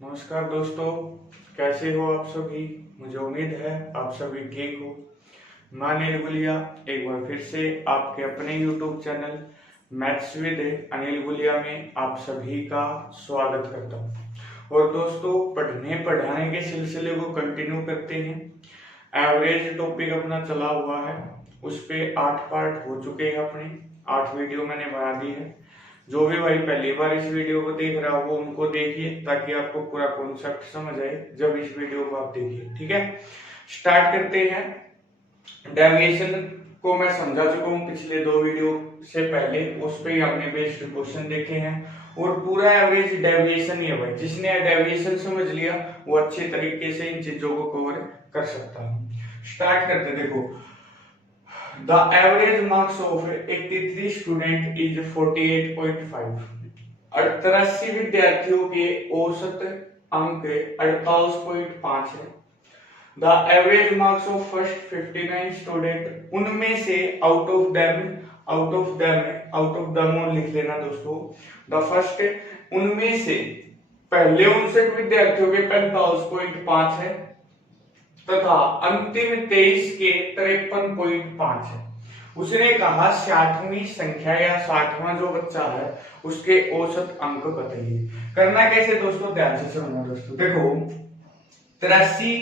नमस्कार दोस्तों, कैसे हो आप सभी। मुझे उम्मीद है आप सभी ठीक हो। मैं अनिल गुलिया एक बार फिर से आपके अपने YouTube channel maths with Anil Gulia में आप सभी का स्वागत करता हूं। और दोस्तों, पढ़ने पढ़ाने के सिलसिले को कंटिन्यू करते हैं। एवरेज टॉपिक अपना चला हुआ है, उस पे 8 पार्ट हो चुके हैं। अपने 8 वीडियो मैंने बना दी है। जो भी भाई पहली बार इस वीडियो को देख रहा हो वो उनको देखिए, ताकि आपको पूरा कॉन्सेप्ट समझ आए जब इस वीडियो को आप देखिए। ठीक है, स्टार्ट करते हैं। डेविएशन को मैं समझा चुका हूँ पिछले 2 वीडियो से पहले, उस पे ही आपने बेस्ड क्वेश्चन देखे हैं। और पूरा एवरेज डेविएशन ही है भाई। जिसने डेविएशन समझ लिया वो अच्छे तरीके से इन चीजों को कवर कर सकता है। स्टार्ट करते, देखो। The average marks of 83 student is 48.5। 88 विद्यार्थियों के औसत अंक 48.5 है। The average marks of first 59 student, उनमें से out of them लिख लेना दोस्तों। The first, उनमें से पहले 59 विद्यार्थियों के 45.5 है तथा अंतिम 23 के 53.5 है। उसने कहा 60वीं संख्या या 60वां जो बच्चा है उसके औसत अंक बताइए। करना कैसे दोस्तों, ध्यान से सुनना दोस्तों। देखो, 83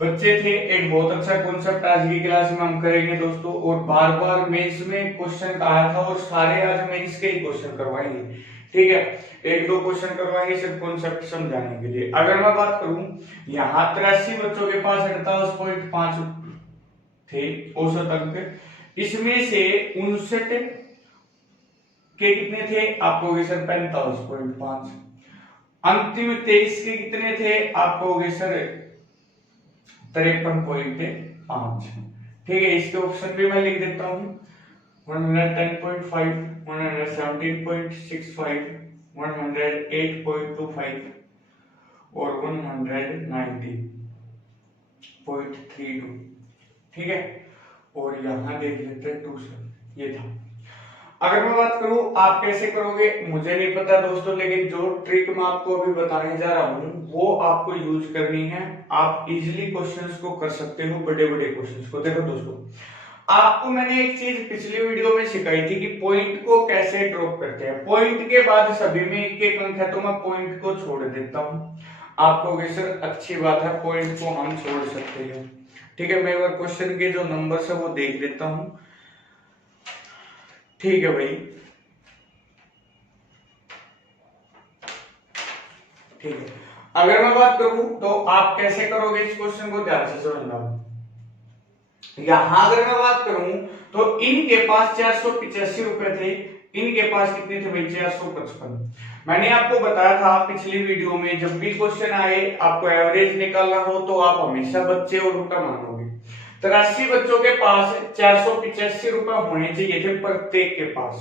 बच्चे थे। एक बहुत अच्छा कॉन्सेप्ट आज की क्लास में हम करेंगे दोस्तों। और बार बार मेंस में क्वेश्चन आया था और सारे आज मेंस के ही क्वेश्चन करवाएंगे। ठीक है, 1-2 क्वेश्चन करवाएंगे सिर्फ कॉन्सेप्ट समझाने के लिए। अगर मैं बात करूं, यहाँ 83 बच्चों के पास 48.5 थे औसत अंक। इसमें से 59 के कितने थे, आपको होगे सर 45.5। अंतिम 23 के कितने थे, आपको होगे सर 53.5। ठीक है, इसके ऑप्शन भी मैं लिख देता हूं। 110.5, 117.65, 108.25 और 190.32। ठीक है, और यहां देख लेते हैं 2 सर, ये था। अगर मैं बात करूं आप कैसे करोगे मुझे नहीं पता दोस्तों, लेकिन जो ट्रिक मैं आपको अभी बताने जा रहा हूं वो आपको यूज करनी है। आप इजीली क्वेश्चंस को कर सकते हो, बड़े बड़े क्वेश्चंस को। देखो दोस्तों, आपको मैंने एक चीज पिछली वीडियो में सिखाई थी कि पॉइंट को कैसे ड्रॉप करते हैं। पॉइंट के बाद सभी में एक एक अंक है तो मैं पॉइंट को छोड़ देता हूं। आपको सर अच्छी बात है, पॉइंट को हम छोड़ सकते हैं। ठीक है, मैं एक बार क्वेश्चन के जो नंबर्स है वो देख लेता हूं। ठीक है भाई, ठीक है। अगर मैं बात करूं तो आप कैसे करोगे इस क्वेश्चन को, ध्यान से समझना। यहां अगर मैं बात करूं तो इनके पास 485 रुपए थे, इनके पास कितने थे भाई, 455। मैंने आपको बताया था पिछली वीडियो में, जब भी क्वेश्चन आए आपको एवरेज निकालना हो तो आप हमेशा बच्चे और रुपए मानोगे। 83 बच्चों के पास 485 रुपए होने चाहिए थे प्रत्येक के पास,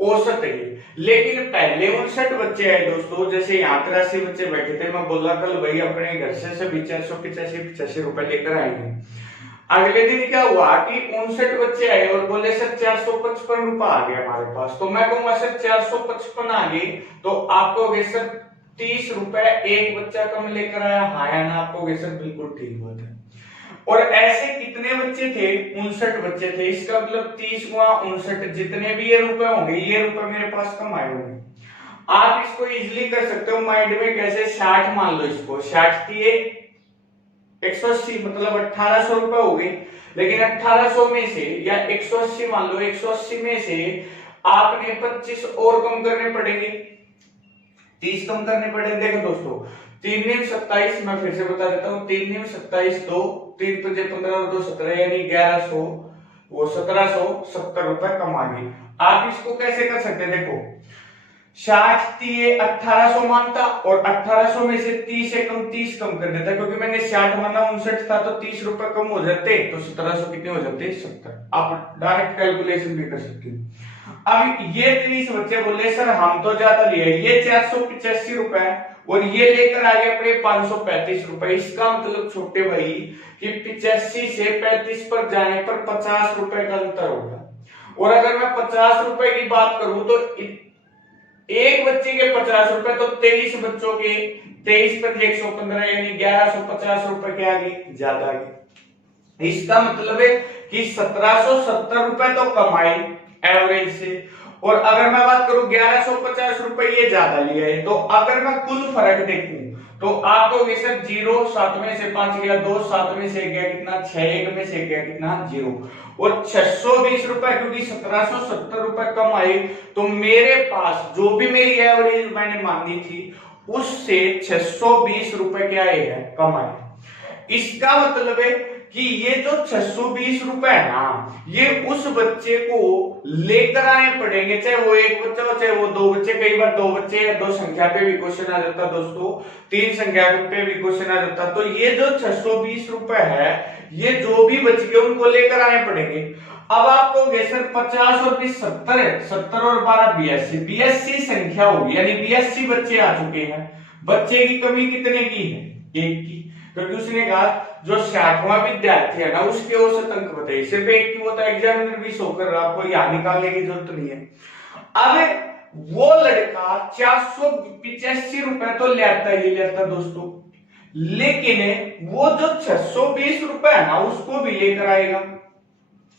औसत है। लेकिन पहले 59 बच्चे आए दोस्तों, जैसे यहाँ 83 बच्चे बैठे थे। मैं बोला कल भाई अपने घर से सभी 485 रुपए लेकर आएंगे। अगले दिन क्या हुआ कि 59 बच्चे आए और बोले सर 455 रुपए आ गया हमारे पास। तो मैं कहूंगा सर 455 आ गए तो आपको होगे सर 30 रुपए एक बच्चा कम लेकर आया, हाँ या ना। आपको होगे सर बिल्कुल ठीक बात है। और ऐसे कितने बच्चे थे, 59 बच्चे थे। इसका मतलब 30 गुणा 59, जितने भी ये रुपए होंगे ये रुपए मेरे पास कम आए होंगे। आप इसको इजिली कर सकते हो माइंड में, कैसे 60 मान लो इसको, 60 दिए 180 मतलब 1800 रुपए हो गए। लेकिन 1800 में से या 180 मान लो, 180 में से आपने 25 और कम करने पड़ेंगे, 30 कम करने पड़ेंगे। देखो दोस्तों, 3 दिन 27, मैं फिर से बता देता हूँ, 3 दिन 27, 2 3 तुझे 15 और 2 17 यानी 1100, वो 1770 रुपए कमा गए। आप इसको कैसे कर सकते हैं, देखो 60 दिए 1800 मानता और 1800 में से 30 कम कर देता, क्योंकि मैंने 60 माना 59 था तो 30 रुपए कम हो जाते तो 1700 कितने हो जाते, 70। आप डायरेक्ट कैलकुलेशन भी कर सकते हो। अब ये 30 बच्चे बोले सर हम तो ज्यादा लिए, ये 485 रुपए और ये लेकर आ गए अपने 535 रुपए। इसका मतलब छोटे भाई कि 85 से 35 पर जाने पर 50 रुपए का अंतर होगा। और अगर मैं 50 रुपए की बात करूं तो एक बच्चे के 50 रुपए, तो 23 बच्चों के 23 पर 115 यानी 1150 रुपए के आगे ज्यादा आगे। इसका मतलब है कि 1770 रुपए तो कमाई एवरेज से, और अगर मैं बात करूं 1150 रुपए ये ज्यादा लिया है, तो अगर मैं कुल फर्क देखूं तो आपको सर 0 7 में से 5 गया, 2 7 में से गया कितना 6, 1 में से गया कितना 0, और 620 रुपए क्योंकि 1770 रुपए कम आए, तो मेरे पास जो भी मेरी एवरेज मैंने मांगी थी उससे 620 रुपए क्या आए हैं कम आए। इसका मतलब है कि ये जो 620 रुपए है ना, ये उस बच्चे को लेकर आने पड़ेंगे, चाहे वो एक बच्चा हो चाहे वो दो बच्चे। कई बार दो बच्चे या दो संख्या पे भी क्वेश्चन आ जाता दोस्तों, तीन संख्या पे भी क्वेश्चन आ जाता। तो ये जो 620 रुपए है, ये जो भी बच गए उनको लेकर आने पड़ेंगे। अब आप कहोगे सर 50 और 20 70 है, 70 और 12 82, 82 संख्या होगी, यानी 82 बच्चे आ चुके हैं। बच्चे की कमी कितने की है? एक की, क्योंकि उसने कहा जो 60वां विद्यार्थी है ना उसके औसत अंक बताइए, सिर्फ एक की होता है, एग्जामिनर भी शो कर रहा, आपको यहाँ निकालने की जरूरत नहीं है। अब वो लड़का 485 रुपए तो लेता ही लेता दोस्तों, लेकिन वो जो 620 रुपए है ना उसको भी लेकर आएगा।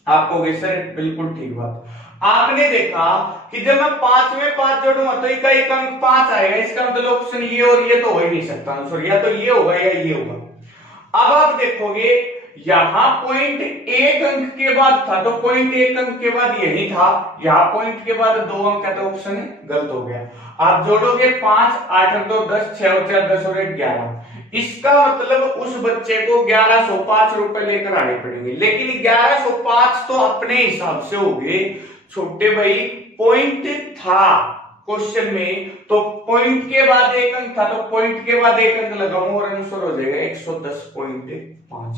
आपको सर बिल्कुल ठीक बात। आपने देखा कि जब मैं 5 में 5 जोड़ूंगा तो इसका एक अंक 5 आएगा, इसका मतलब ऑप्शन ये और ये तो हो ही नहीं सकता आंसर, या तो ये होगा या ये होगा। अब आप देखोगे यहां पॉइंट एक अंक के बाद था, तो पॉइंट एक अंक के बाद यही था, यहां पॉइंट के बाद 2 अंक का, तो ऑप्शन गलत हो गया। आप जोड़ोगे 5 8 और 2 10, 6 और 4 10 और 1 11, इसका मतलब उस बच्चे को 1105 रुपए लेकर आने पड़ेंगे। लेकिन 1105 तो अपने हिसाब से हो गए छोटे भाई, पॉइंट था क्वेश्चन में, तो पॉइंट के बाद एक अंक था, तो पॉइंट के बाद एक अंक लगाऊंगा और आंसर हो जाएगा 110.5।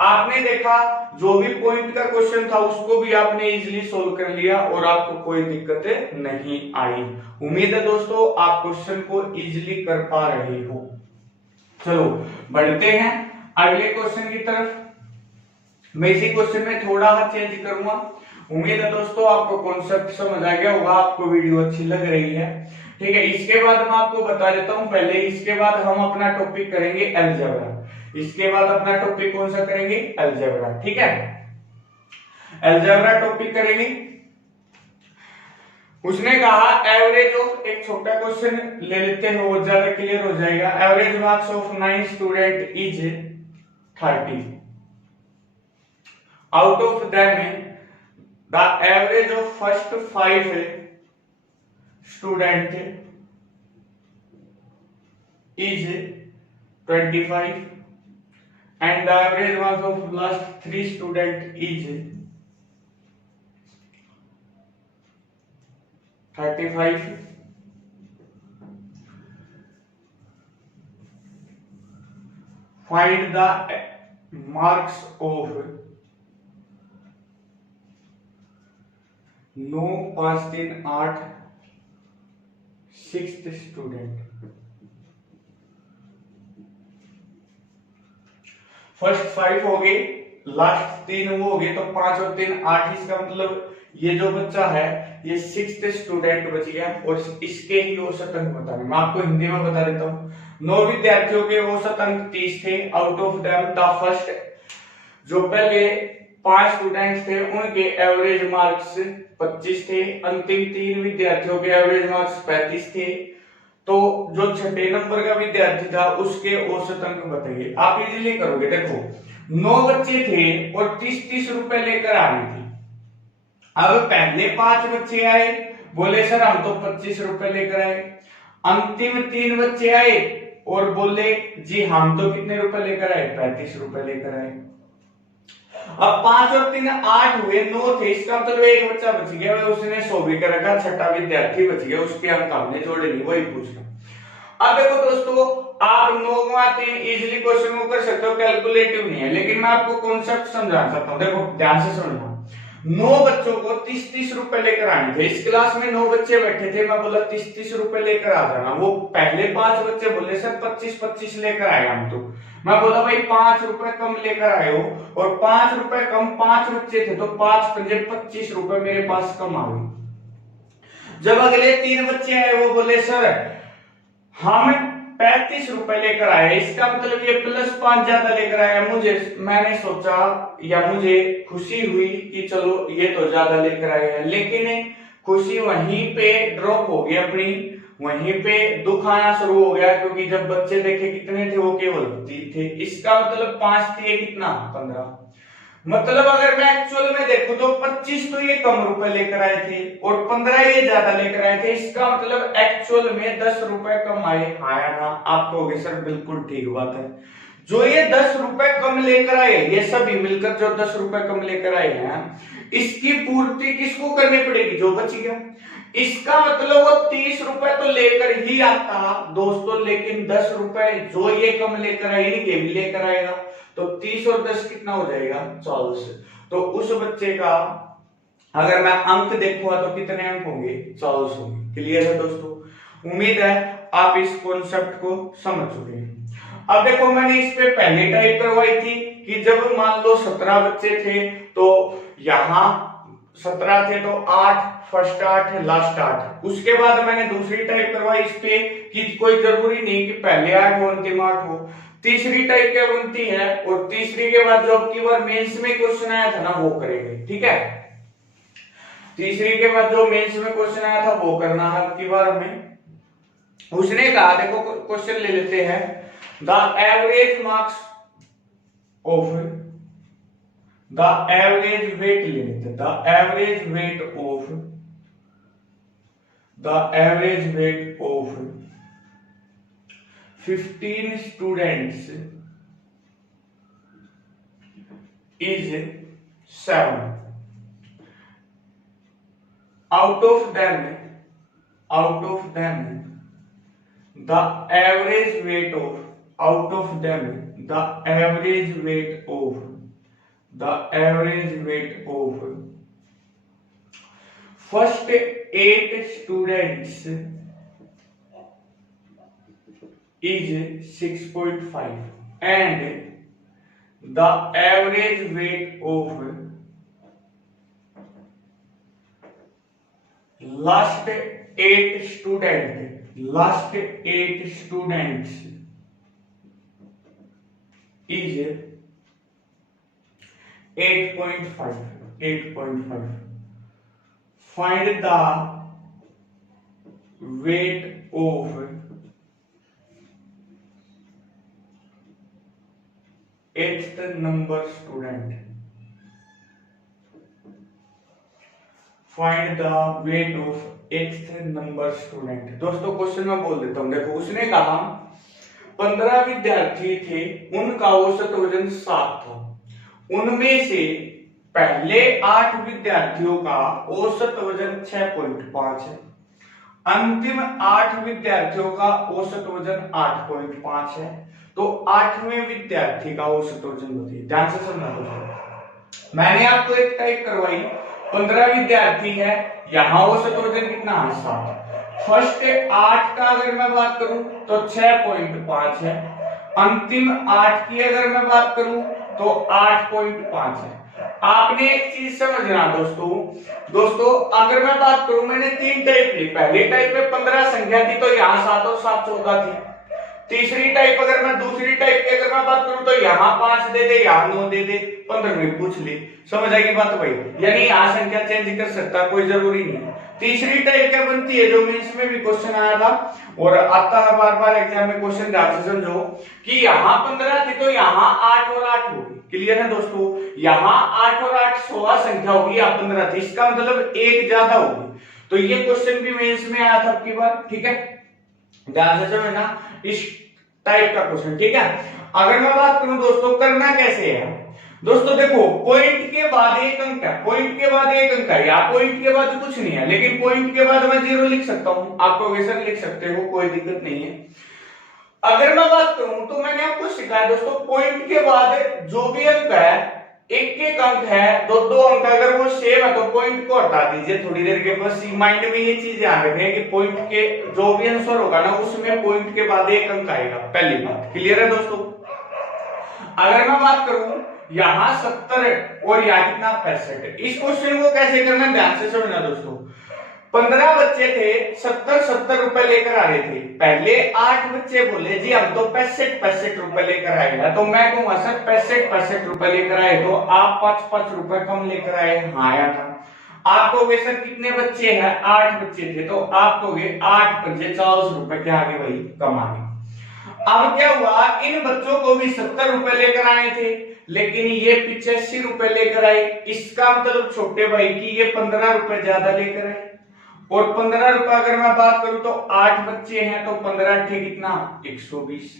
आपने देखा जो भी पॉइंट का क्वेश्चन था उसको भी आपने इजीली सोल्व कर लिया और आपको कोई दिक्कत नहीं आई। उम्मीद है दोस्तों आप क्वेश्चन को इजीली कर पा रहे हो। चलो बढ़ते हैं अगले क्वेश्चन की तरफ। मैं इसी क्वेश्चन में थोड़ा सा चेंज करूंगा। उम्मीद है दोस्तों आपको कॉन्सेप्ट समझ आ गया होगा, आपको वीडियो अच्छी लग रही है। ठीक है, इसके बाद मैं आपको बता देता हूं पहले, इसके बाद हम अपना टॉपिक करेंगे अलजेब्रा। इसके बाद अपना टॉपिक कौन सा करेंगे? अलजेब्रा। ठीक है, अलजेब्रा टॉपिक करेंगे। उसने कहा एवरेज ऑफ, एक छोटा क्वेश्चन ले लेते हैं वो ज्यादा क्लियर हो जाएगा। Average marks of 9 student is 30, out of them the average of first 5 student is 25 and the average marks of last 3 student is 35. Find the marks of 9 5 3 8 6th student। First 5 हो गए, last 3 वो हो गए, तो 5 और 3 8। इसका मतलब ये जो बच्चा है ये 6th स्टूडेंट बच गया और इसके ही औसत अंक बताने। मैं आपको हिंदी में बता देता हूँ। 9 विद्यार्थियों के औसत अंक 30 थे। Out of them the first, जो पहले 5 स्टूडेंट्स थे उनके एवरेज मार्क्स 25 थे। अंतिम 3 विद्यार्थियों के एवरेज मार्क्स 35 थे। तो जो छठे नंबर का विद्यार्थी था उसके औसत अंक बताइए। आप इजीली करोगे। देखो 9 बच्चे थे और 30-30 रुपए लेकर आनी थी। अब पहले 5 बच्चे आए, बोले सर हम तो 25 रुपए लेकर आए। अंतिम 3 बच्चे आए और बोले जी हम तो कितने रुपए लेकर आए? 35 रुपए लेकर आए। अब 5 और 3 8 हुए, 9 थे, इसका मतलब एक बच्चा बच गया, उसने 100 भी कर रखा, छठा विद्यार्थी बच गया, उसके अंक हमने जोड़े नहीं, वही पूछ रहा। अब देखो दोस्तों आप 9 3 इजीली क्वेश्चन को कर सकते हो, कैलकुलेटिव नहीं है, लेकिन मैं आपको कॉन्सेप्ट समझा सकता हूं। देखो ध्यान से समझना। 9 बच्चों को 30-30 रुपए लेकर आने थे। इस क्लास में 9 बच्चे बैठे थे, मैं बोला 30-30 रुपए लेकर आ जाना। वो पहले 5 बच्चे बोले सर 25-25 लेकर आए हम तो। मैं बोला भाई 5 रुपए कम लेकर आए हो, और 5 रुपए कम, 5 बच्चे थे तो 5 पंजे 25 रुपए मेरे पास कम आ गए। जब अगले 3 बच्चे आए वो बोले सर हम 35 रुपए लेकर आए, इसका मतलब ये +5 ज्यादा लेकर आया। मैंने सोचा या मुझे खुशी हुई कि चलो ये तो ज्यादा लेकर आए हैं, लेकिन खुशी वहीं पे ड्रॉप हो गई अपनी, वहीं पे दुख आना शुरू हो गया, क्योंकि जब बच्चे देखे कितने थे वो केवल 3 थे। इसका मतलब 5 थे, कितना 15। मतलब अगर मैं एक्चुअल में देखूं तो 25 तो ये कम रुपए लेकर आए थे और 15 ये ज्यादा लेकर आए थे। इसका मतलब एक्चुअल में 10 रुपए कम आया ना। आप कहोगे सर बिल्कुल ठीक बात है, जो ये 10 रुपए कम लेकर आए, ये सभी मिलकर जो 10 रुपए कम लेकर आए हैं, इसकी पूर्ति किसको करनी पड़ेगी? जो बच गया। इसका मतलब वो 30 रुपए तो लेकर ही आता दोस्तों, लेकिन 10 रुपए जो ये कम लेकर आए इनके भी लेकर आएगा, तो 30 और 10 कितना हो जाएगा? 40। तो उस बच्चे का अगर मैं अंक देखूंगा तो कितने अंक होंगे? 40 होंगे। क्लियर है दोस्तों? उम्मीद है आप इस कॉन्सेप्ट को समझ चुके हैं। अब देखो मैंने इस पे पहले टाइप करवाई थी कि जब मान लो 17 बच्चे थे तो यहां 17 थे तो 8 फर्स्ट 8 लास्ट 8। उसके बाद मैंने दूसरी टाइप करवाई इस पे कि कोई जरूरी नहीं कि पहले 8 हो अंतिम 8 हो। तीसरी टाइप क्या बनती है, और तीसरी के बाद जो आपकी बार मेंस में क्वेश्चन आया था ना वो करेंगे, ठीक है। तीसरी के बाद जो मेंस में क्वेश्चन आया था वो करना है आपकी बार में। उसने कहा देखो क्वेश्चन ले लेते हैं, the average marks of the average weight ले लेते हैं, the average weight of 15 students is 7. Out of them, the average weight of first 8 students is 6.5 and the average weight of last 8 students is 8.5. Find the weight of eighth number student. Find the weight of eighth number student. दोस्तों question में बोल देता हूं, देखो उसने कहा 15 विद्यार्थी थे, उनका औसत वजन 7 था। उनमें से पहले 8 विद्यार्थियों का औसत वजन 6.5 है, अंतिम 8 विद्यार्थियों का औसत वजन 8.5 है। तो 8वें विद्यार्थी का औसत वजन बताइए। ध्यान से समझना, मैंने आपको एक टाइप करवाई, 15 विद्यार्थी है, यहां औसत वजन कितना है? 7। फर्स्ट 8 का अगर मैं बात करूं तो 6.5 है, अंतिम 8 की अगर मैं बात करूं तो 8.5 है। आपने एक चीज समझना दोस्तों अगर मैं बात करूं, मैंने 3 टाइप ली। पहले टाइप में 15 संख्या थी तो यहाँ 7 और 7 14 थी। तीसरी टाइप अगर मैं दूसरी टाइप की अगर मैं बात करूं तो यहाँ 5 दे दे, यहाँ 9 दे दे, 15 पूछ ली। समझ आएगी बात भाई? यानी यहाँ संख्या चेंज कर सकता, कोई जरूरी नहीं। तीसरी टाइप क्या बनती है, जो मेंस में भी क्वेश्चन आया था और आता है बार बार एग्जाम में क्वेश्चन, ध्यान से समझो कि यहाँ 15 थी तो यहाँ 8 और 8 होगी। क्लियर है दोस्तों? यहाँ 8 और 8 16 संख्या होगी, यहाँ 15 थी, इसका मतलब 1 ज्यादा होगी। तो ये क्वेश्चन भी मेंस में आया था आपकी बार, ठीक है, ध्यान से समझना इस टाइप का क्वेश्चन, ठीक है। अगर मैं बात करूं दोस्तों करना कैसे है, दोस्तों देखो पॉइंट के बाद एक अंक है, पॉइंट के बाद एक अंक है, या पॉइंट के बाद कुछ नहीं है, लेकिन पॉइंट के बाद मैं 0 लिख सकता हूं, आपको वैसा लिख सकते हो, कोई दिक्कत नहीं है। अगर मैं बात करूं तो मैंने आपको सिखाया दोस्तों, पॉइंट के बाद जो भी अंक है, एक अंक है, दो अंक, अगर वो सेम है तो पॉइंट को हटा दीजिए थोड़ी देर के। बस माइंड में ये चीज ध्यान रखें कि पॉइंट के जो भी आंसर होगा ना उसमें पॉइंट के बाद एक अंक आएगा, पहली बात। क्लियर है दोस्तों? अगर मैं बात करूं यहाँ 70 और यहाँ कितना 65, इस क्वेश्चन को कैसे करना ध्यान से समझना दोस्तों। 15 बच्चे थे, 70 रुपए लेकर आ रहे थे। पहले 8 बच्चे बोले जी हम तो 65 रुपए लेकर आएगा, तो मैं कहूंगा सर 65 रुपए लेकर आए, तो आप 5 रुपए कम लेकर आए। हाँ आया था। आप कहोगे सर कितने बच्चे हैं, 8 बच्चे थे, तो आप कहोगे 8 बच्चे 40 रुपए के आगे भाई कम आ गए। अब क्या हुआ, इन बच्चों को भी 70 रुपए लेकर आए थे, लेकिन ये 85 रुपए लेकर आए। इसका मतलब छोटे भाई की ये 15 रुपए ज्यादा लेकर आए। और 15 रुपए अगर मैं बात करूं तो 8 बच्चे हैं, तो 15 थे कितना, 120।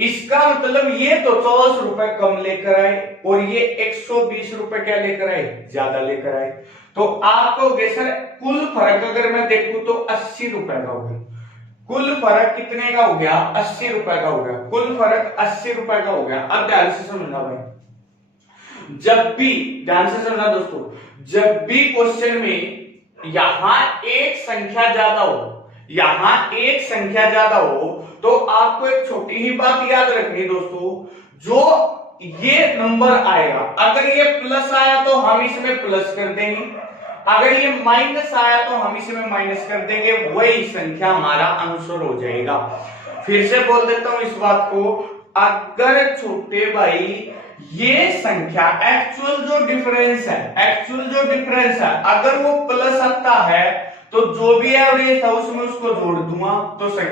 इसका मतलब ये तो 14 रुपए कम लेकर आए और ये 120 रुपए क्या लेकर आए, ज्यादा लेकर आए। तो आपको सर कुल फर्क अगर मैं देखूं तो 80 रुपए का हो गया। कुल फर्क कितने का हो गया, 80 रुपए का हो गया। कुल फर्क 80 रुपए का हो गया। अब ध्यान से समझना भाई, जब भी ध्यान से समझना दोस्तों, जब भी क्वेश्चन में यहां एक संख्या ज्यादा हो, यहां एक संख्या ज्यादा हो, तो आपको एक छोटी ही बात याद रखनी दोस्तों, जो ये नंबर आएगा, अगर ये प्लस आया तो हम इसमें प्लस कर देंगे, अगर ये माइनस आया तो हम इसमें माइनस कर देंगे, वही संख्या हमारा आंसर हो जाएगा। फिर से बोल देता हूं इस बात को, अगर छोटे भाई ये संख्या एक्चुअल जो डिफरेंस है, एक्चुअल जो डिफरेंस है, अगर वो प्लस आता है तो जो भी एवरेज था उसमें उसको जोड़ दूंगा तो सही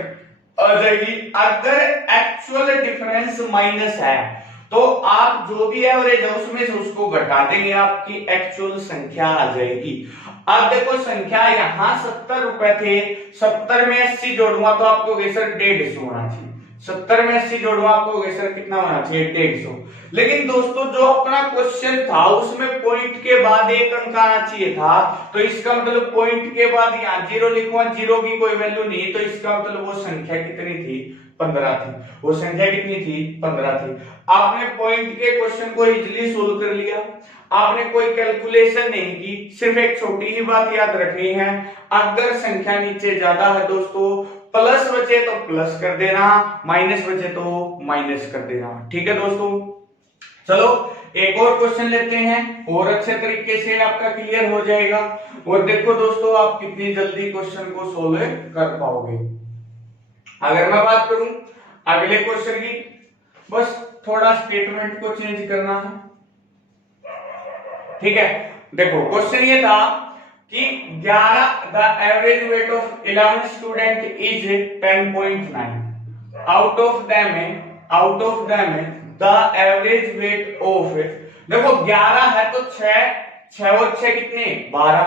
आ जाएगी। अगर एक्चुअल डिफरेंस माइनस है तो आप जो भी एवरेज है उसमें से उसको घटा देंगे, आपकी एक्चुअल संख्या आ जाएगी। अब देखो संख्या यहां 70 रुपए थे, 70 में 80 जोड़ूंगा तो आपको सर 150 होना चाहिए। 70 में 80 जोड़ूंगा आपको सर कितना होना चाहिए, 150। लेकिन दोस्तों जो अपना क्वेश्चन था उसमें पॉइंट के बाद एक अंक आना चाहिए था, तो इसका मतलब पॉइंट के बाद यहाँ 0 लिखूंगा, 0 की कोई वैल्यू नहीं, तो इसका मतलब वो संख्या कितनी थी, 15 थी। वो संख्या कितनी थी, 15 थी। आपने पॉइंट के क्वेश्चन को इजीली सोल्व कर लिया, आपने कोई कैलकुलेशन नहीं की, सिर्फ एक छोटी ही बात याद रखनी है, अगर संख्या नीचे ज्यादा है दोस्तों, प्लस बचे तो प्लस कर देना, माइनस बचे तो माइनस कर देना। ठीक है दोस्तों, चलो एक और क्वेश्चन लेते हैं और अच्छे तरीके से आपका क्लियर हो जाएगा। और देखो दोस्तों आप कितनी जल्दी क्वेश्चन को सोल्व कर पाओगे। अगर मैं बात करूं अगले क्वेश्चन की, बस थोड़ा स्टेटमेंट को चेंज करना है। ठीक है, देखो क्वेश्चन ये था कि 11 the average weight of 11 student is 10.9, out of them the average weight of, देखो 11 है तो 6 और 6 कितने, 12।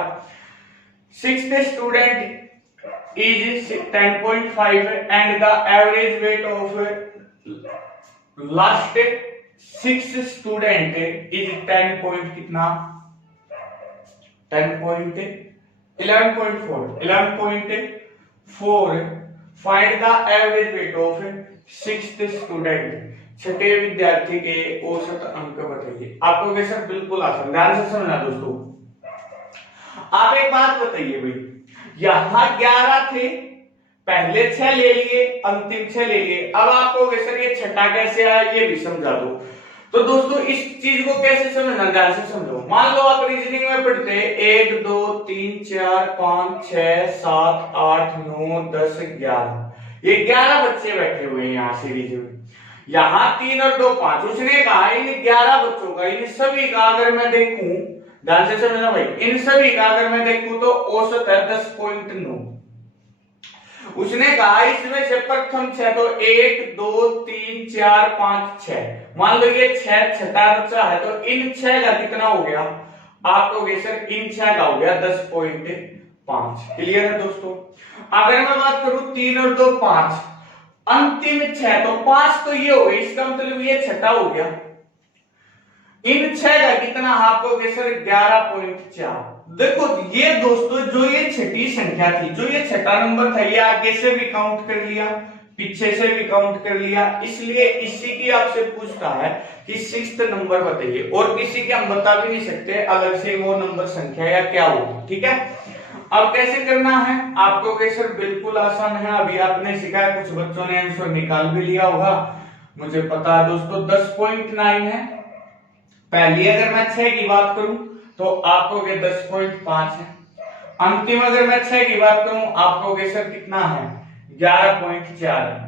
6th student is 10.5 and the average weight of last 6 student is 10 point कितना, 11.4। Find the average weight of 6th student, छठे विद्यार्थी के औसत अंक बताइए। आपको कैसे, बिल्कुल आसान, ध्यान से समझना दोस्तों। आप एक बात बताइए भाई, यहां 11 थे, पहले 6 ले लिए, अंतिम 6 ले लिए, अब आपको सर ये छठा कैसे आया ये भी समझा दो। तो दोस्तों इस चीज को कैसे समझना, ध्यान से समझो। मान लो आप रीजनिंग में पढ़ते 1 2 3 4 5 6 7 8 9 10 11, ये 11 बच्चे बैठे हुए हैं यहाँ सीरीज में, यहाँ 3 और 2 5। उसने कहा इन 11 बच्चों का, इन सभी का अगर मैं देखूं, ध्यान से समझना भाई, इन सभी का अगर मैं देखूं तो औसत है 10.9। उसने कहा इसमें से प्रथम 6, तो 1 2 3 4 5 6, मान लो ये 6 छठा बच्चा है, तो इन 6 का कितना हो गया, आपको सर इन 6 का हो गया 10.5। क्लियर है दोस्तों। अगर मैं बात करूं 3 और 2 5, अंतिम 6, तो 5 तो ये हो गया, इसका मतलब ये छठा हो गया, इन 6 का कितना आपको सर 11.4। देखो ये दोस्तों जो ये छठी संख्या थी, जो ये छठा नंबर था, ये आगे से भी काउंट कर लिया, पीछे से भी काउंट कर लिया, इसलिए इसी की आपसे पूछता है कि 6th नंबर बताइए, और किसी के हम बता भी नहीं सकते अलग से वो नंबर संख्या या क्या होगी। ठीक है, अब कैसे करना है आपको सर, बिल्कुल आसान है, अभी आपने सीखा, कुछ बच्चों ने आंसर निकाल भी लिया होगा, मुझे पता है दोस्तों। 10.9 है, पहली अगर मैं 6 की बात करूं तो आपको 10.5 है, अंतिम अगर मैं 6 की बात करूं, आप कहोगे सर कितना है, 11.4 है।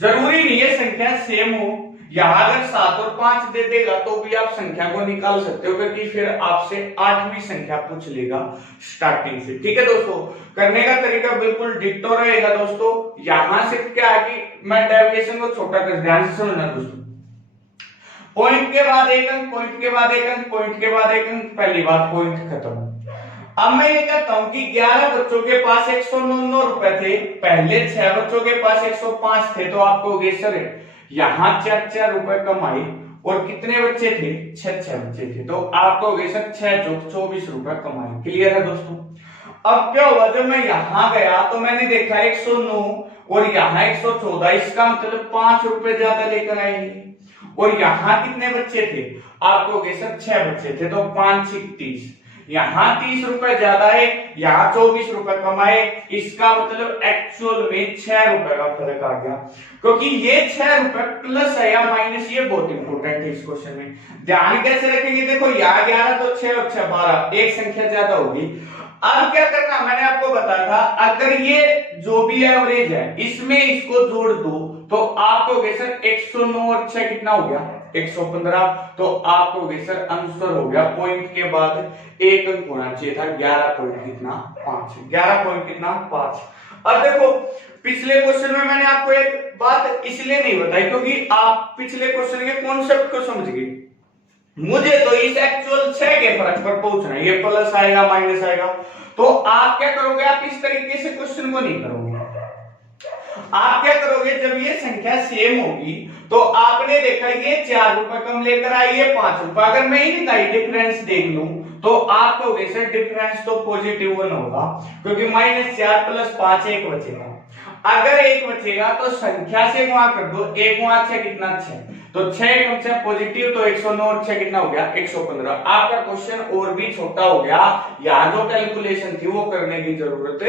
जरूरी नहीं है संख्या सेम हो, यहां अगर 7 और 5 दे देगा तो भी आप संख्या को निकाल सकते हो, क्योंकि फिर आपसे 8वीं संख्या पूछ लेगा स्टार्टिंग से। ठीक है दोस्तों, करने का तरीका बिल्कुल डिट्टो रहेगा दोस्तों। यहां सिर्फ क्या है कि मैं डेविएशन को छोटा कर, ध्यान से समझना दोस्तों। पॉइंट के बाद एक अंक, पॉइंट के बाद एक अंक, पॉइंट के बाद एक अंक, पहली बात पॉइंट खत्म। अब मैं ये कहता हूं कि 11 बच्चों के पास 109 रुपए थे, पहले 6 बच्चों के पास 105 थे, तो आप कहोगे सर यहां 4 रुपए कमाए और कितने बच्चे थे, 6 बच्चे थे, तो आप कहोगे सर 6 चौक 24 रुपए कमाए। क्लियर है दोस्तों। अब क्या हुआ, जब मैं यहां गया तो मैंने देखा 109 और यहां 114, इसका मतलब 5 रुपए ज्यादा लेकर आएंगे। और यहां कितने बच्चे थे, आप कहोगे सर 6 बच्चे थे, तो 5 6 30, यहां 30 रुपए ज्यादा है, यहां 24 रुपए कमाए, इसका मतलब एक्चुअल में 6 रुपए का फर्क आ गया। क्योंकि ये 6 रुपए प्लस है या माइनस, ये बहुत इंपॉर्टेंट है इस क्वेश्चन में। ध्यान कैसे रखेंगे, देखो यहाँ 11 तो 6 और 6 12, एक संख्या ज्यादा होगी। अब क्या करना, मैंने आपको बताया था, अगर ये जो भी एवरेज है इसमें इसको जोड़ दो तो आपको सर 109 और 6 कितना हो गया, 115, तो आपको सर आंसर हो गया। पॉइंट के बाद एक अंक होना चाहिए था, 11 पॉइंट कितना 5, 11 पॉइंट कितना 5। अब देखो पिछले क्वेश्चन में मैंने आपको एक बात इसलिए नहीं बताई क्योंकि आप पिछले क्वेश्चन के कॉन्सेप्ट को समझ गए। मुझे तो इस एक्चुअल 6 के फर्क पर पहुंचना है, ये प्लस आएगा माइनस आएगा, तो आप क्या करोगे, आप इस तरीके से क्वेश्चन को नहीं करोगे। आप क्या करोगे, जब ये संख्या सेम होगी तो आपने देखा ये 4 रुपए कम लेकर आई, ये 5 रुपए, अगर मैं इनका ही डिफरेंस देख लूं तो आप कहोगे सर डिफरेंस तो पॉजिटिव 1 होगा, क्योंकि -4 + 5 1 बचेगा। अगर 1 बचेगा तो संख्या से गुणा कर दो, 1 गुणा 6 कितना 6, तो 6 कम से पॉजिटिव, तो 109 और 6 कितना हो गया 115। आपका क्वेश्चन और भी छोटा हो गया, यहां जो कैलकुलेशन थी वो करने की जरूरत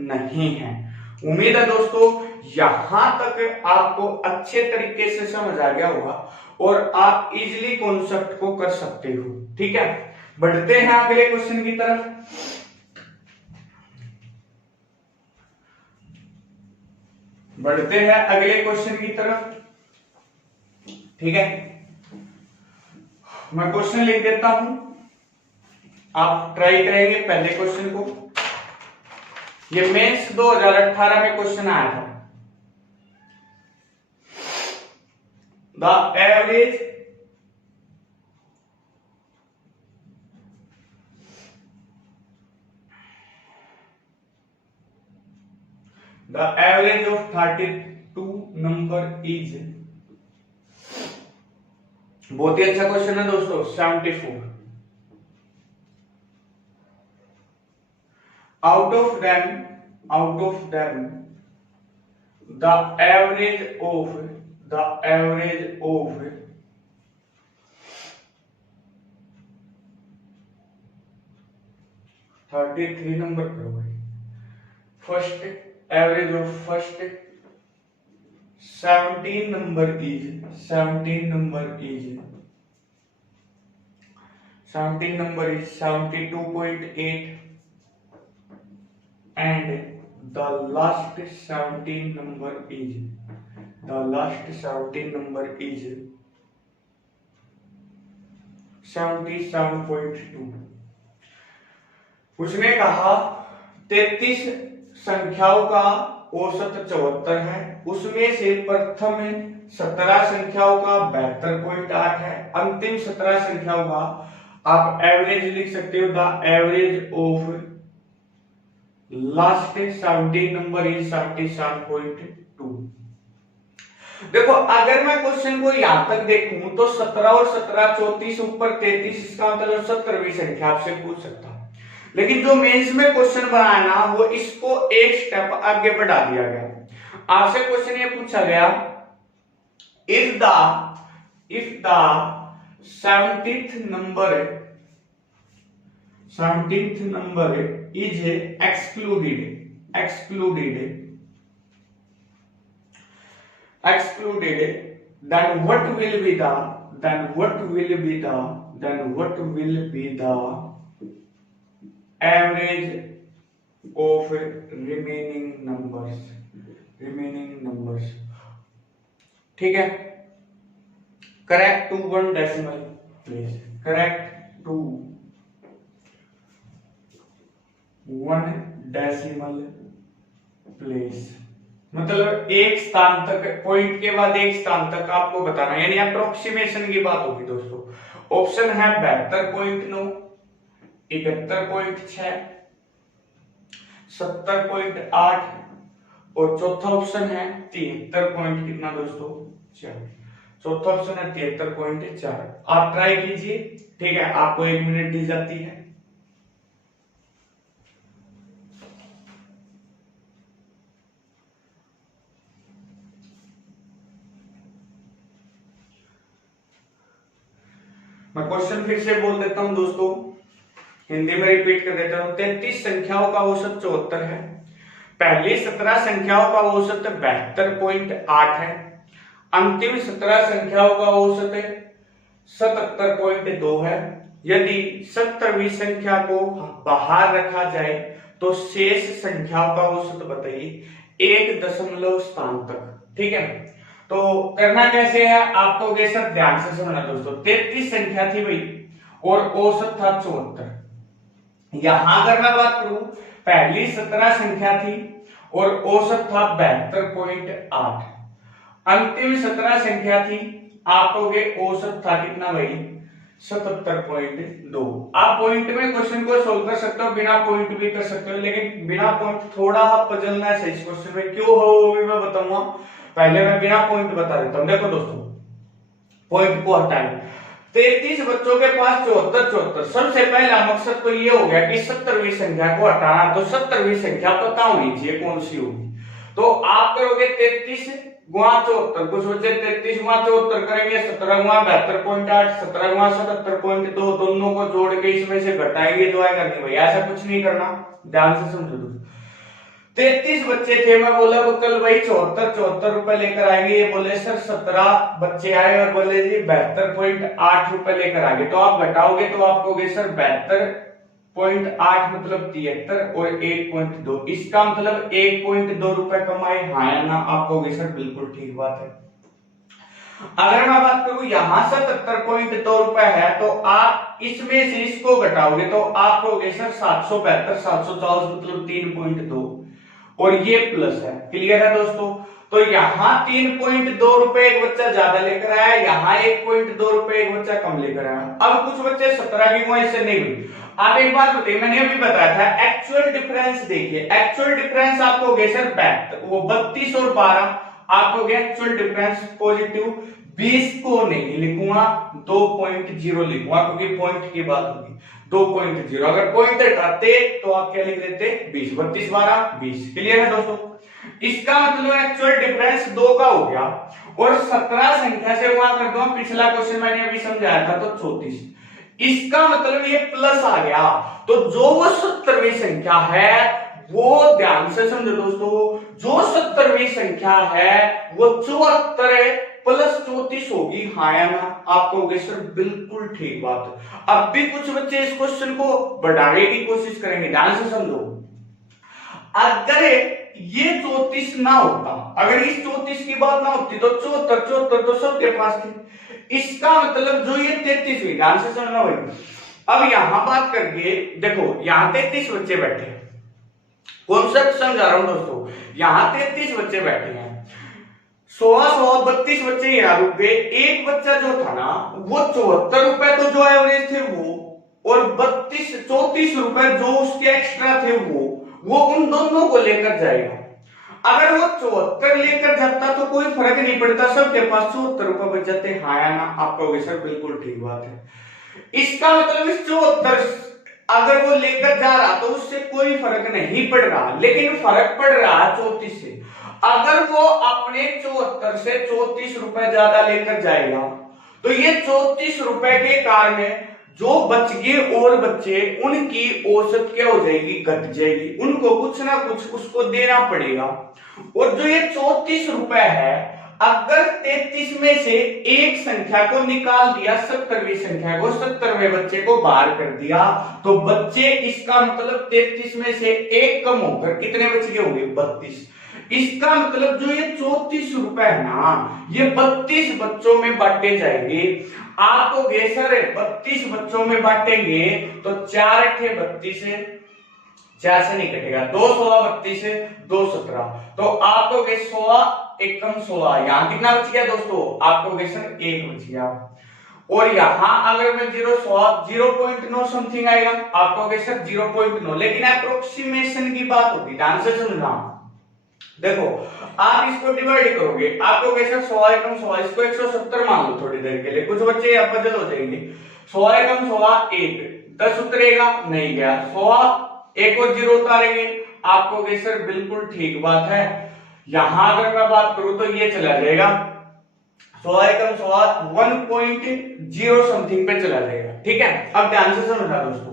नहीं है। उम्मीद है दोस्तों यहां तक आपको अच्छे तरीके से समझ आ गया होगा और आप इजीली कॉन्सेप्ट को कर सकते हो। ठीक है, बढ़ते हैं अगले क्वेश्चन की तरफ। बढ़ते हैं अगले क्वेश्चन की तरफ। ठीक है, मैं क्वेश्चन लिख देता हूं, आप ट्राई करेंगे पहले क्वेश्चन को। ये मेंस 2018 में क्वेश्चन आया था। The average of 32 number is, बहुत ही अच्छा क्वेश्चन है दोस्तों, 74। out of them the average of 33 number पर हुआ, first average of first 17 number is 72.8 and the last 17 number is 77.2। उसने कहा 33 संख्याओं का औसत 74 है, उसमें से प्रथम 17 संख्याओं का 72.8 है, अंतिम 17 संख्याओं का आप एवरेज लिख सकते हो, the average of last 17 number is 77.2। देखो अगर मैं क्वेश्चन को यहां तक देखूं तो 17 और 17 34 ऊपर 33, इसका मतलब 17वीं संख्या आपसे पूछ सकता हूं। लेकिन जो मेंस में क्वेश्चन बनाया ना वो इसको एक स्टेप आगे बढ़ा दिया गया। आपसे क्वेश्चन ये पूछा गया, if the 17th number is excluded, then what will be the average of remaining numbers, ठीक है। Correct to 1 decimal place, correct to 1 decimal place, मतलब एक स्थान तक, पॉइंट के बाद एक स्थान तक आपको बताना, यानी अप्रोक्सीमेशन की बात होगी दोस्तों। ऑप्शन है 72.9, 71.6, 70.8 और चौथा ऑप्शन है 73 पॉइंट कितना दोस्तों 4। चौथा ऑप्शन है 73.4। आप ट्राई कीजिए, ठीक है, आपको 1 मिनट दी जाती है। मैं क्वेश्चन फिर से बोल देता हूं दोस्तों, हिंदी में रिपीट कर देता हूं। 33 संख्याओं का औसत 74 है। पहली 17 संख्याओं का औसत 72.8 है। अंतिम 17 संख्याओं का औसत 77.2 है। यदि 70वीं संख्या को बाहर रखा जाए तो शेष संख्याओं का औसत बताइए 1 दशमलव स्थान तक, ठीक है। तो करना कैसे है आपको ये सब ध्यान से समझना दोस्तों। 33 संख्या थी भाई और औसत था 74। यहां अगर मैं बात करूं, पहली 17 संख्या थी और औसत था 72.8। अंतिम 17 संख्या थी, आपको ये औसत था कितना भाई 77.2। आप पॉइंट में क्वेश्चन को सोल्व कर सकते हो, बिना पॉइंट भी कर सकते हो, लेकिन बिना पॉइंट थोड़ा पजलना है इस क्वेश्चन में, क्यों हो वो भी मैं बताऊंगा। पहले मैं बिना पॉइंट बता देता हूं। देखो दोस्तों, पॉइंट को हटाएं। 33 बच्चों के पास 74। सबसे पहला मकसद तो ये हो गया कि 70वीं संख्या को हटाना, तो 70वीं संख्या पता होनी चाहिए कौन सी होगी। तो आप करोगे 33 गुणा 74, कुछ बच्चे 33 गुणा 74 करेंगे, 17 गुणा 72.8, 17 गुणा 77.2, दोनों को जोड़ के इसमें से घटाएंगे जो आएगा। नहीं भैया ऐसा कुछ नहीं करना, ध्यान से समझो दोस्तों। 33 बच्चे थे, मैं बोला वो कल भाई 74 रुपए लेकर आएंगे, ये बोले सर 17 बच्चे आए और बोले जी 72.8 रुपए लेकर आएंगे। तो आप घटाओगे तो आप कहोगे सर 72.8 मतलब 73 और 1.2, इसका मतलब 1.2 रुपए कमाए, हाँ या ना। आप कहोगे सर बिल्कुल ठीक बात है। अगर मैं बात करूं यहां 77.2 रुपए है, तो आप इसमें से इसको घटाओगे तो आप कहोगे सर 772, 740 मतलब 3.2 और ये प्लस है। क्लियर है दोस्तों। तो यहाँ 3.2 रुपए एक बच्चा ज्यादा लेकर आया, यहाँ 1.2 रुपए एक बच्चा कम लेकर आया। अब कुछ बच्चे 17 की वजह से नहीं हुई। आप एक बात बताइए, मैंने अभी बताया था एक्चुअल डिफरेंस देखिए, एक्चुअल डिफरेंस आपको गए सर वो 32 और 12, आपको गया एक्चुअल डिफरेंस पॉजिटिव। 20 को नहीं लिखूंगा, 2.0 लिखूंगा क्योंकि पॉइंट की बात होगी। 2.0 अगर पॉइंट हटाते तो आप क्या लिख देते 20, 32 12 20। क्लियर है दोस्तों। इसका मतलब एक्चुअल डिफरेंस 2 का हो गया और 17 संख्या से गुणा कर दो। पिछला क्वेश्चन मैंने अभी समझाया था तो 34, इसका मतलब ये प्लस आ गया। तो जो वो 70वीं संख्या है वो ध्यान से समझो दोस्तों, जो 70वीं संख्या है वो 74 प्लस 34 होगी, हाँ या ना। आप कहोगे सर बिल्कुल ठीक बात है। अब भी कुछ बच्चे इस क्वेश्चन को बढ़ाने की कोशिश करेंगे, ध्यान से समझो। अगर ये 34 ना होता, अगर इस 34 की बात ना होती तो 74 तो सबके पास थी। इसका मतलब जो ये 33 हुई, ध्यान से समझना भाई। अब यहां बात करके देखो, यहां 33 बच्चे बैठे हैं, कॉन्सेप्ट समझा रहा हूं दोस्तों। यहां 33 बच्चे बैठे हैं, 32 बच्चे यहाँ रुक गए। एक बच्चा जो था ना वो 74 रुपए तो जो एवरेज थे वो, और 34 रुपए जो उसके एक्स्ट्रा थे वो उन दोनों को लेकर जाएगा। अगर वो 74 लेकर जाता तो कोई फर्क नहीं पड़ता, सबके पास 74 रुपए बच जाते, हाँ या ना। आप कहोगे सर बिल्कुल ठीक बात है। इसका मतलब इस 74 अगर वो लेकर जा रहा तो उससे कोई फर्क नहीं पड़ रहा, लेकिन फर्क पड़ रहा 34 से। अगर वो अपने 74 से 34 रुपए ज्यादा लेकर जाएगा तो ये 34 रुपए के कारण जो बच गए और बच्चे उनकी औसत क्या हो जाएगी, घट जाएगी। उनको कुछ ना कुछ उसको देना पड़ेगा। और जो ये 34 रुपए है, अगर 33 में से एक संख्या को निकाल दिया, 70वीं संख्या को, 70वें बच्चे को बाहर कर दिया, तो बच्चे, इसका मतलब 33 में से एक कम होकर कितने बच गए होंगे? 32। इसका मतलब जो ये 34 रुपए है ना, ये 32 बच्चों में बांटे जाएंगे। आप कहोगे सर 32 बच्चों में बांटेंगे तो 4 अठे 32 है, 4 से नहीं कटेगा, 2 16 32 है, 2 17, तो आप कहोगे 16 एकम 16, यहां कितना बच गया दोस्तों? आप कहोगे सर 1 बच गया। और यहां अगर मैं 0.9 समथिंग आएगा, आप कहोगे सर 0.9, लेकिन अप्रोक्सीमेशन की बात होगी, ध्यान से सुनना। देखो आप इसको डिवाइड करोगे, आप कहोगे सर 16 एकम 16, इसको 170 मान लो थोड़ी देर के लिए, कुछ बच्चे यहाँ बदल हो जाएंगे। 16 एकम 16 1, 10 उतरेगा नहीं गया, 16 एक और 0 उतारेंगे, आप कहोगे सर बिल्कुल ठीक बात है। यहां अगर मैं बात करूं तो ये चला जाएगा 16 एकम 16 1.0 समथिंग पे चला जाएगा, ठीक है। अब ध्यान से समझना दोस्तों,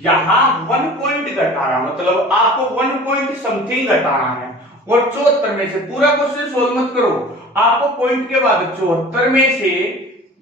यहां 1 पॉइंट घटाना मतलब आपको 1 पॉइंट समथिंग घटाना है, और 74 में से, पूरा क्वेश्चन सोल्व मत करो, आपको पॉइंट के बाद 74 में से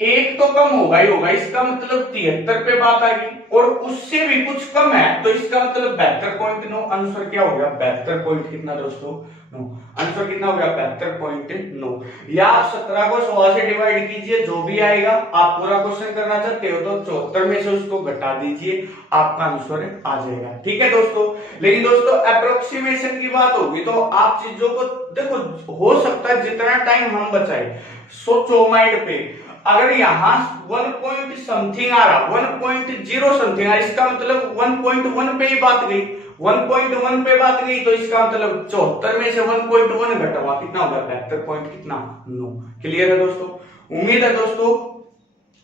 एक तो कम होगा ही होगा, इसका मतलब 73 पे बात आ गई, और उससे भी कुछ कम है तो इसका मतलब 72.9। आंसर क्या हो गया? 72 पॉइंट कितना दोस्तों? 9। आंसर कितना हो गया? 72.9। या आप 17 को 16 से डिवाइड कीजिए, जो भी आएगा, आप पूरा क्वेश्चन करना चाहते हो तो 74 में से उसको घटा दीजिए, आपका आंसर आ जाएगा, ठीक है दोस्तों। लेकिन दोस्तों अप्रोक्सीमेशन की बात होगी तो आप चीजों को देखो, हो सकता है जितना टाइम हम बचाए, सोचो माइंड पे, अगर यहां 1 पॉइंट समथिंग आ रहा, 1.0 समथिंग आ, इसका मतलब 1.1 पे ही बात गई, 1.1 पे बात गई, तो इसका मतलब 74 में से 1.1 घटा हुआ कितना होगा? 72 पॉइंट कितना? 9। क्लियर है दोस्तों? उम्मीद है दोस्तों।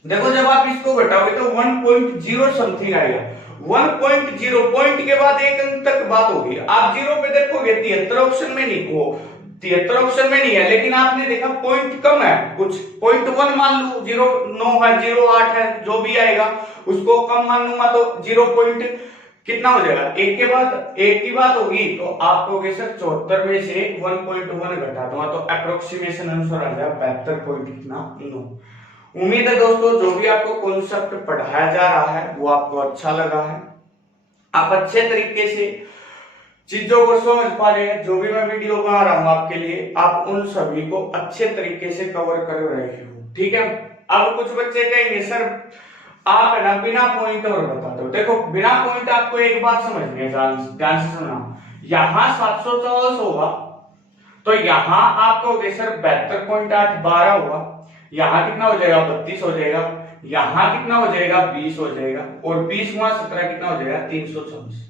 देखो जब आप इसको घटाओगे तो 1.0 समथिंग आएगा, 1.0 पॉइंट के बाद एक अंक तक बात होगी, आप 0 पे देखोगे 73 ऑप्शन में नहीं, वो 73 ऑप्शन में नहीं है, लेकिन आपने देखा पॉइंट कम है, कुछ 0.1 मान लू, 0.9 है, 0.8 है, जो भी आएगा उसको कम मान लूंगा तो 0 पॉइंट कितना हो जाएगा? एक के बाद एक की बात होगी, तो आप कहोगे सर 74 में से 1.1 घटा दूंगा, तो अप्रोक्सीमेशन आंसर आ जाएगा 72 पॉइंट कितना? 9। उम्मीद है दोस्तों जो भी आपको कॉन्सेप्ट पढ़ाया जा रहा है वो आपको अच्छा लगा है, आप अच्छे तरीके से चीजों को समझ पा रहे हैं। जो भी मैं वीडियो बना रहा हूं आपके लिए, आप उन सभी को अच्छे तरीके से कवर कर रहे हो, ठीक है। अब कुछ बच्चे कहेंगे सर आप है ना बिना पॉइंट और बता दो। देखो बिना पॉइंट आपको एक बात समझनी है, ध्यान से सुनना, यहां 744 होगा तो यहां आपको होगा सर 72.8, 12 होगा, यहां कितना हो जाएगा? 32 हो जाएगा, यहां कितना हो जाएगा? 20 हो जाएगा, और 20 गुणा 17 कितना हो जाएगा? 324।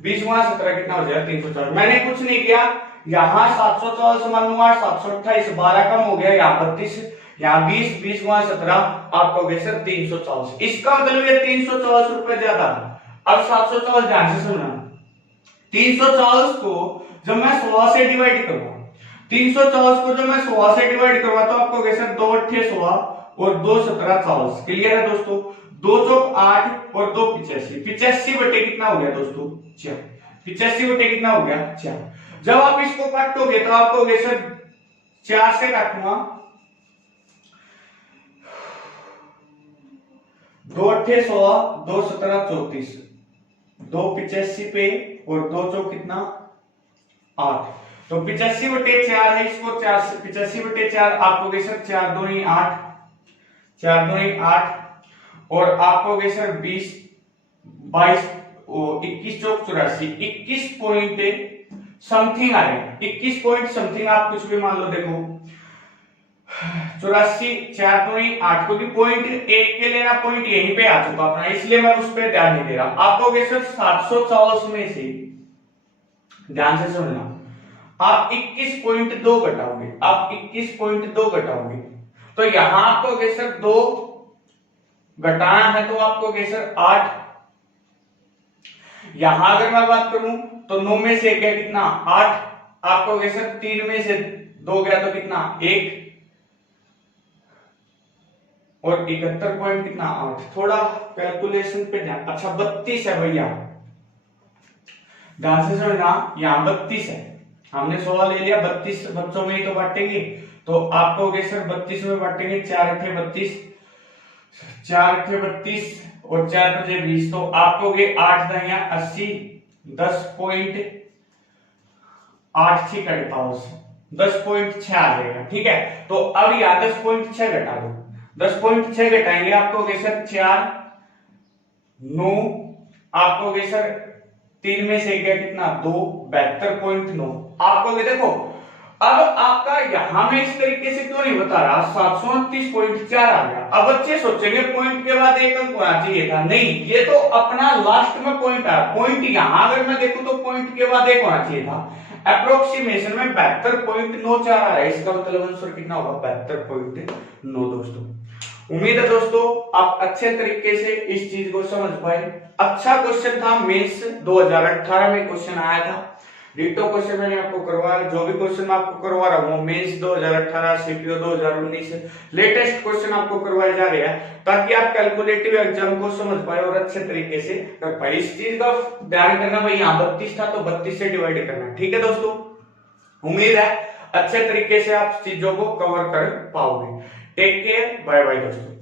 20 गुणा 17 कितना हो जाएगा? 324। मैंने कुछ नहीं किया, यहां 744 मान लूंगा, 728, 12 कम हो गया, यहाँ 32, यहाँ 20, 20 गुणा 17 आपको हो गया सर 344। इसका मतलब ये 344 रुपए ज्यादा। अब 744 ध्यान से सुनना, 344 को जब मैं 16 से डिवाइड करूंगा, 344 को जब मैं 16 से डिवाइड करूंगा तो आपको हो गया सर 2 8 16 और 2 17 40। क्लियर है दोस्तों? 2 चौक 8 और 2 85, 85 बटे कितना हो गया दोस्तों? 4। 85 बटे कितना हो गया? 4। जब आप इसको काटोगे तो आपको हो गया सर 4 से काटूंगा, 2 8 16, 2 17 34, 2 85 पे और 2 चौक कितना? 8, तो 85 बटे 4 है, इसको 4 से 85 बटे 4 आपको गए सर 4 2 8, 4 2 8, और आपको गए सर 20 22 21 चौक 84, 21 पॉइंट समथिंग आ रहे हैं, 21 पॉइंट समथिंग, आप कुछ भी मान लो। देखो 84 4 2 8, क्योंकि पॉइंट एक के लेना, पॉइंट यहीं पे आ चुका अपना, इसलिए मैं उस पर ध्यान नहीं दे रहा। आपको गए सर 744 में से, ध्यान से सुनना, आप 21.2 घटाओगे, आप 21.2 घटाओगे, तो यहां आपको गए सर 2 घटाना है तो आपको गए सर 8। यहां अगर मैं बात करूं तो 9 में से क्या कितना? 8, आपको गए सर 3 में से 2 गया तो कितना? 1, और 71 पॉइंट कितना? 8। थोड़ा कैलकुलेशन पे ध्यान, अच्छा 32 है भैया, ध्यान से समझना, यहां 32 है, हमने 16 ले लिया, 32 बच्चों में ही तो बांटेंगे, तो आपको हो गए सर 32 में बांटेंगे, 4 अठे 32, 4 अठे 32 और 4 बजे 20, तो आपको हो गए 8 दहिया 80, 10.8 कटता हो 10.6 आ जाएगा। ठीक है, तो अब यहाँ 10.6 घटा दो, 10.6 घटाएंगे आपको हो गए सर 4 9, आपको हो गए सर 3 में से गया कितना 2, 72.9 आपको देखो। अब आपका यहां में इस तरीके से क्यों नहीं बता रहा, 729.4 आ गया। अब बच्चे सोचेंगे पॉइंट के बाद एक अंक होना चाहिए था, नहीं, ये तो अपना लास्ट में पॉइंट आया, पॉइंट यहां अगर मैं देखूं तो पॉइंट के बाद एक होना चाहिए था। अप्रोक्सीमेशन में 72.94 आ रहा है, इसका मतलब आंसर कितना होगा 72.9 दोस्तों। उम्मीद है दोस्तों आप अच्छे तरीके से इस चीज को समझ पाए। अच्छा क्वेश्चन था, मेंस 2018 में क्वेश्चन आया था, डिटो क्वेश्चन मैंने आपको करवाया, जो भी क्वेश्चन मैं आपको करवा रहा हूँ मेंस 2018 सीपीओ 2019 लेटेस्ट क्वेश्चन आपको करवाए जा रहे हैं, ताकि आप कैलकुलेटिव एग्जाम को समझ पाए और अच्छे तरीके से कर पाए। इस चीज का ध्यान करना भाई, यहाँ 32 था तो 32 से डिवाइड करना। ठीक है दोस्तों, उम्मीद है अच्छे तरीके से आप चीजों को कवर कर पाओगे। टेक केयर, बाय बाय दोस्तों।